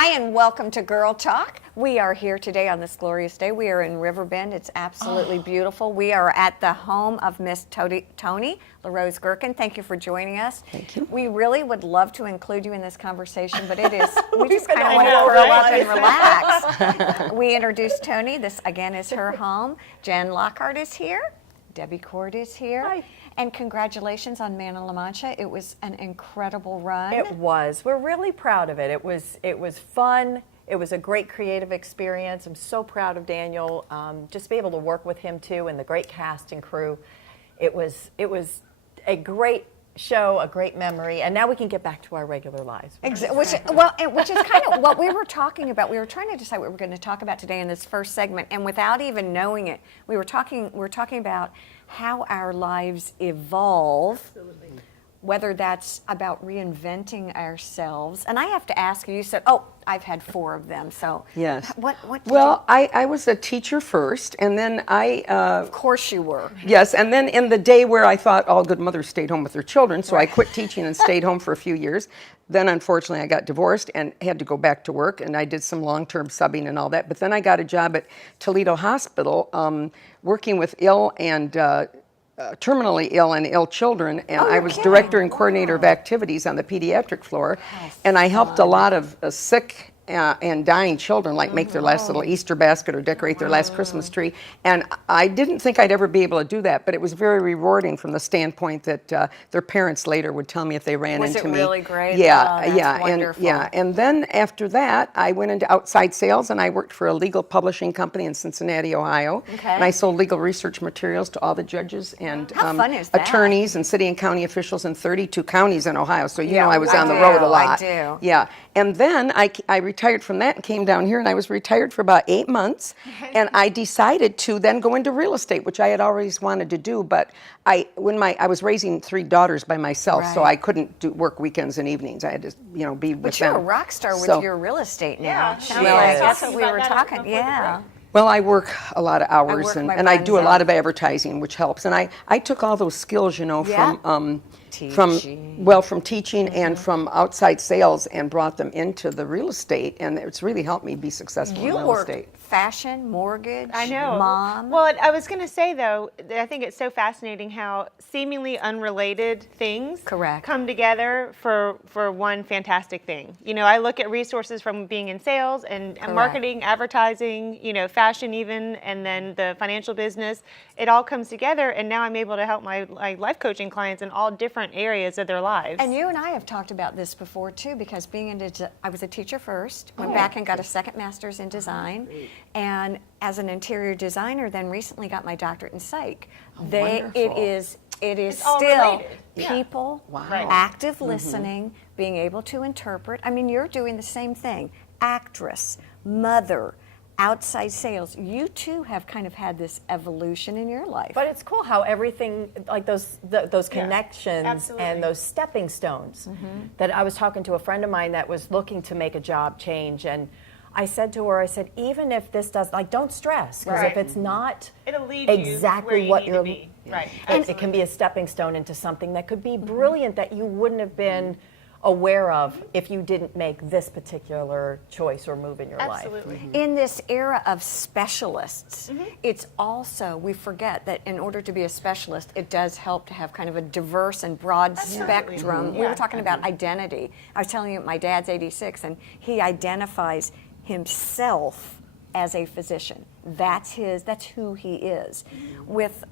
Hi, and welcome to Girl Talk. We are here today on this glorious day. We are in Riverbend. It's absolutely beautiful. We are at the home of Miss Tony LaRose Gherkin. Thank you for joining us. Thank you. We really would love to include you in this conversation, but it is, we just kind of want to curl up and relax. We introduced Tony. This, again, is her home. Jen Lockhart is here. Debbie Cord is here. Hi. And congratulations on Man of La Mancha. It was an incredible run. It was. We're really proud of it. It was fun. It was a great creative experience. I'm so proud of Daniel. Just to be able to work with him too, and the great cast and crew. It was a great show, a great memory, and now we can get back to our regular lives. Which is kind of what we were talking about. We were trying to decide what we were going to talk about today in this first segment, and without even knowing it, we were talking about how our lives evolve. Absolutely. Whether that's about reinventing ourselves. And I have to ask you, you said, oh, I've had 4 of them, so. Yes. What well, I was a teacher first, and then of course you were. Yes, and then in the day where I thought all good mothers stayed home with their children, so I quit teaching and stayed home for a few years. Then unfortunately I got divorced and had to go back to work, and I did some long-term subbing and all that. But then I got a job at Toledo Hospital working with ill and terminally ill and ill children, and I was director and coordinator of activities on the pediatric floor, and I helped a lot of sick and dying children, like make their last little Easter basket or decorate their last Christmas tree. And I didn't think I'd ever be able to do that, but it was very rewarding from the standpoint that their parents later would tell me if they ran into me. Was it really great? Yeah, oh, yeah, wonderful. and then after that, I went into outside sales, and I worked for a legal publishing company in Cincinnati, Ohio. Okay. And I sold legal research materials to all the judges and How fun is that? attorneys and city and county officials in 32 counties in Ohio. So you know I was on the road a lot. I do. Yeah, and then I retired from that and came down here, and I was retired for about 8 months, and I decided to then go into real estate, which I had always wanted to do, but I was raising 3 daughters by myself, so I couldn't work weekends and evenings. I had to be with them. But you're a rock star with your real estate now. Yeah, Sounds like that's what we were talking. Yeah. Well, I work a lot of hours, and I do a buns lot off. of advertising, which helps. And I took all those skills, from teaching and from outside sales, and brought them into the real estate, and it's really helped me be successful in real estate. Fashion, mortgage, I know. mom. Well, I was going to say, though, I think it's so fascinating how seemingly unrelated things come together for one fantastic thing. I look at resources from being in sales and marketing, advertising, fashion even, and then the financial business. It all comes together, and now I'm able to help my life coaching clients in all different areas of their lives. And you and I have talked about this before, too, because I was a teacher first, went back and got a second master's in design, and as an interior designer, then recently got my doctorate in psych. It is still people, active listening, being able to interpret. I mean, you're doing the same thing. Actress, mother, outside sales. You too have kind of had this evolution in your life. But it's cool how everything, like those connections and those stepping stones. That I was talking to a friend of mine that was looking to make a job change, and I said to her, even if this does, don't stress, because if it's not it'll lead exactly you what where you need to be. Right. It can be a stepping stone into something that could be brilliant that you wouldn't have been aware of if you didn't make this particular choice or move in your life. Absolutely. In this era of specialists, it's also, we forget that in order to be a specialist, it does help to have kind of a diverse and broad spectrum. We were talking about identity. I was telling you, my dad's 86, and he identifies himself as a physician. That's who he is. With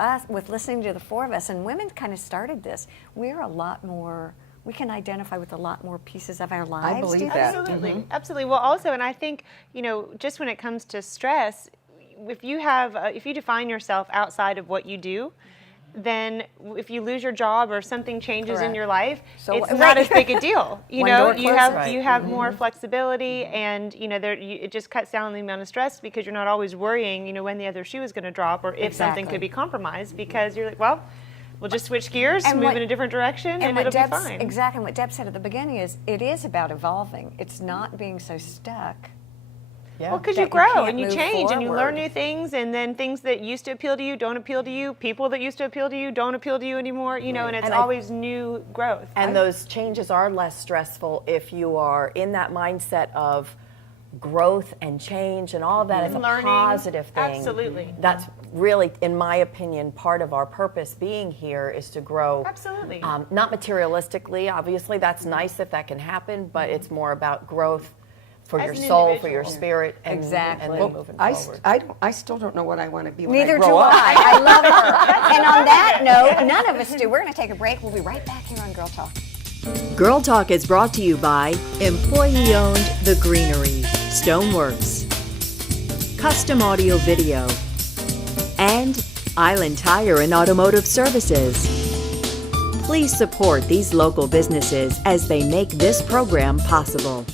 listening to the 4 of us, and women kind of started this, we're a lot more, we can identify with a lot more pieces of our lives. I believe that. Absolutely. Absolutely. Well, also, and I think, just when it comes to stress, if you define yourself outside of what you do, then if you lose your job or something changes in your life, it's not as big a deal. You have more flexibility, and it just cuts down the amount of stress, because you're not always worrying, when the other shoe is going to drop, or if something could be compromised, because you're like, well, we'll just switch gears, move in a different direction, and it'll be fine. Exactly. And what Deb said at the beginning is, it is about evolving. It's not being so stuck. Yeah. Well, because you grow and you change and you learn new things, and then things that used to appeal to you don't appeal to you. People that used to appeal to you don't appeal to you anymore. And it's always new growth. And those changes are less stressful if you are in that mindset of, growth and change and all of that is a Learning. positive thing. Absolutely. That's really, in my opinion, part of our purpose being here is to grow. Absolutely. Not materialistically, obviously, that's nice if that can happen, but it's more about growth for As your an soul, for your individual. spirit, and, Exactly. and then Well, moving I, forward. I still don't know what I want to be when Neither I grow do up. I love her. And on that note, none of us do. We're going to take a break. We'll be right back here on Girl Talk. Girl Talk is brought to you by employee-owned The Greenery, Stoneworks, Custom Audio Video, and Island Tire and Automotive Services. Please support these local businesses as they make this program possible.